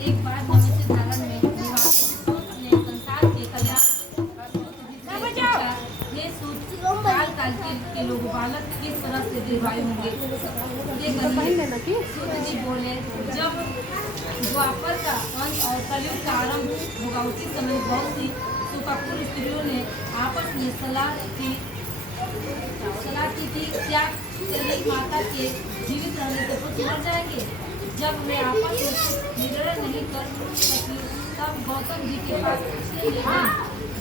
एक बार मनुष्य धारण में निवास ने संसार के कल्याण ये सूत्र काल काल के लोग बालक किस तरह से दीर्घायु होंगे। सूत्र जी बोले, जब द्वापर का अंत और कलयुग का आरंभ होगा उसी समय बहुत सी सुखपूर्ण स्त्रियों ने आपस में सलाह की कि क्या चली माता के जीवित रहने से पुत्र मर जाएंगे। जब वे आपस में कुछ निर्णय नहीं कर सकी तब गौतम जी के पास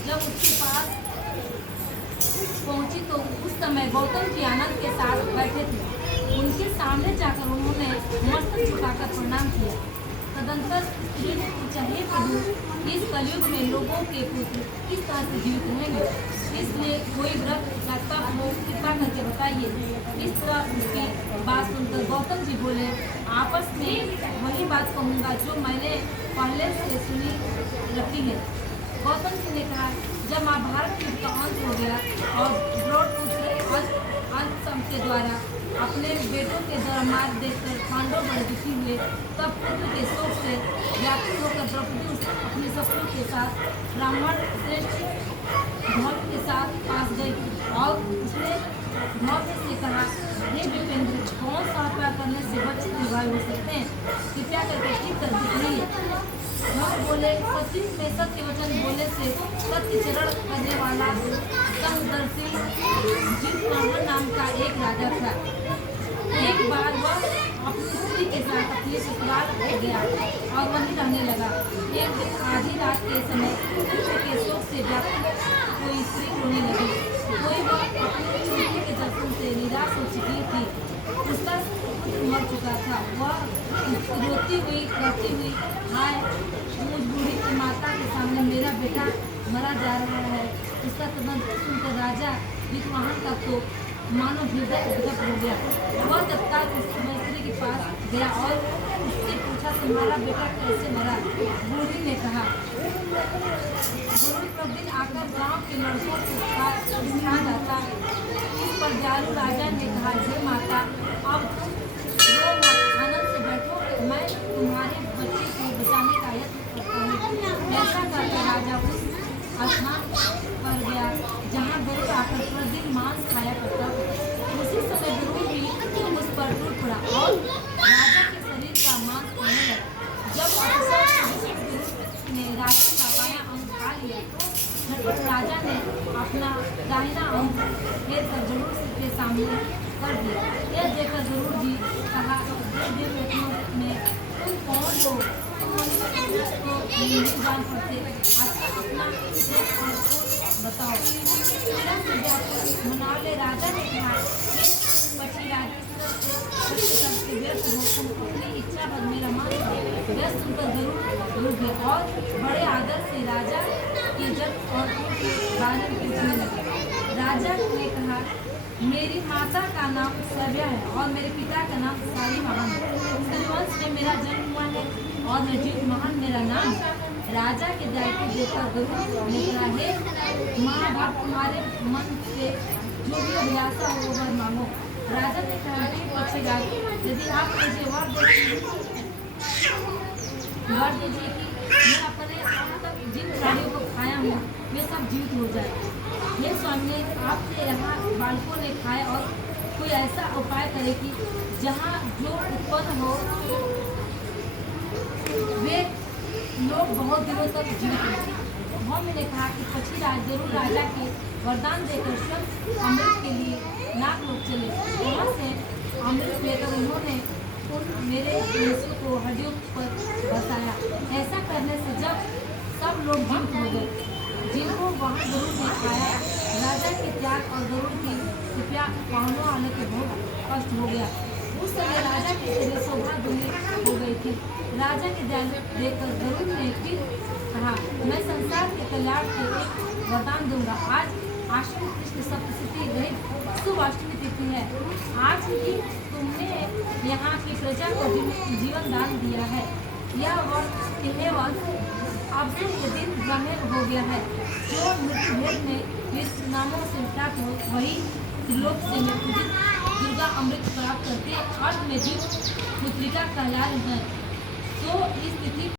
जब उसके पास पहुंची तो उस समय गौतम जी आनंद के साथ बैठे थे। उनके सामने जाकर उन्होंने मस्तक झुकाकर प्रणाम किया। तदंतर स्त्री ने पूछा, हे प्रभु, इस कलयुग में लोगों के पुत्र किस तरह से जीवित रहेंगे, इसलिए कोई व्रत या तप हो कृपा करके बताइए। इस तरह उसकी बात सुनकर गौतम जी बोले, आपस में वही बात कहूँगा जो मैंने पहले से सुनी रखी है। गौतम जी ने कहा, जब महाभारत युद्ध का अंत हो गया और द्रौपदी अंत के द्वारा अपने बेटों के द्वारा मार देखकर पांडव बड़े दुखी हुए, तब पुत्र के शोक से व्याकुल होकर द्रौपदी अपने ससुर के साथ ब्राह्मण श्रेष्ठ धौम्य के साथ पास गई और उसने धौम्य से कहा, हे विपेंद्र, कौन सा उपाय करने से बच्चे दीर्घायु हो सकते हैं, कृपया करके ठीक कर दिखाइए। धौम्य बोले, सचिव में सत्य वचन बोले से सत्य चरण करने वाला समदर्शी जितवाहन नाम का एक राजा था। एक बार वह अपनी स्त्री के साथ अपने ससुराल गया और वहीं रहने लगा। एक दिन आधी रात के समय पुत्र के शोक से व्याकुल कोई स्त्री रोने लगी। कोई वह अपने चूल्हे के दर्शन से निराश हो चुकी थी। उसका पुत्र मर चुका था। वह रोती हुई कहती हुई, हाय मुझ बूढ़ी की माता के सामने मेरा बेटा मरा जा रहा है। इसका तदंतर सुनकर राजा जितवाहन का तो मानो हृदय उद्गत हो गया। वह तत्काल उस स्त्री के पास गया और उससे पूछा, तुम्हारा बेटा कैसे मरा। बूढ़ी ने कहा, गुरु प्रतिदिन आकर गांव के लड़कों को खा जाता। इस पर दयालु राजा ने कहा, हे माता, अब रो मत, आनंद से बैठो, मैं तुम्हारे बच्चे को बचाने का यत्न करता हूँ। ऐसा करके राजा उस स्थान पर गया जहाँ गरुड़ आकर प्रतिदिन मांस खाया करता था। उसी समय गरुड़ भी उस पर टूट पड़ा और राजा के शरीर का मांस खाने लगा। जब अफसर ने राजा का बायां अंग खा लिया तो झटपट राजा ने अपना दाहिना अंग फेर कर गरुड़ के सामने कर दिया। यह देखकर गरुड़ जी कहा, में तुम कौन हो, नहीं जान पड़ते, अपना बताओ। मनावले राजा ने कहा, व्यस्त हो, तुम अपनी इच्छा पर मेरा मान व्यस्त सुनकर जरूर रुक गए और बड़े आदर से राजा की जब और उनके बारे में पूछने लगे। राजा ने कहा, मेरी माता का नाम सव्या है और मेरे पिता का नाम शालिवाहन है। सूर्यवंश में मेरा जन्म हुआ है और मैं जितवाहन मेरा नाम। राजा के दया को देखकर गरुड़ ने कहा, हे महाभारत, तुम्हारे मन से जो भी अभिलाषा हो वह मांगो। राजा ने कहा, अच्छी बात, यदि आप मुझे वर दीजिए कि मैं अपने अब तक जिन प्राणियों को खाया हूँ वे सब जीवित हो जाए। ये स्वामी, आपके यहाँ बालकों ने खाए और कोई ऐसा उपाय करे कि जहाँ जो उत्पन्न हो वे लोग बहुत दिनों तक जीवित रहे। धौम्य ने कहा कि पक्षीराज जरूर राजा के वरदान देकर स्वयं अमृत के लिए नाग लोग चले। वहाँ से अमृत लेकर उन्होंने उन मेरे मनुष्य को हड्डियों पर बसाया। ऐसा करने से जब सब लोग जीवित हो गए जिनको वहाँ गरुड़ ने खाया, राजा के त्याग और गरुड़ की कृपया पाहुनों आने को बहुत कष्ट हो गया। उस समय राजा के शरीर शोभा दूरी हो गई थी। राजा के ध्यान देखकर गरुड़ ने फिर कहा, मैं संसार के कल्याण के एक वरदान दूंगा। आज अष्टमी कृष्ण सप्तशती रहित शुभ अष्टमी तिथि है। आज ही तुमने यहाँ की प्रजा को जीवन दान दिया है। यह वर्ष अब से ये दिन जाहिर हो गया है। जो मृत्यु भेद में विश्व नामों से प्राप्त हो वही त्रिलोक से मृत्यु दुर्गा अमृत प्राप्त करके अर्थ में जीव पुत्रिका कहला है। तो इस तिथि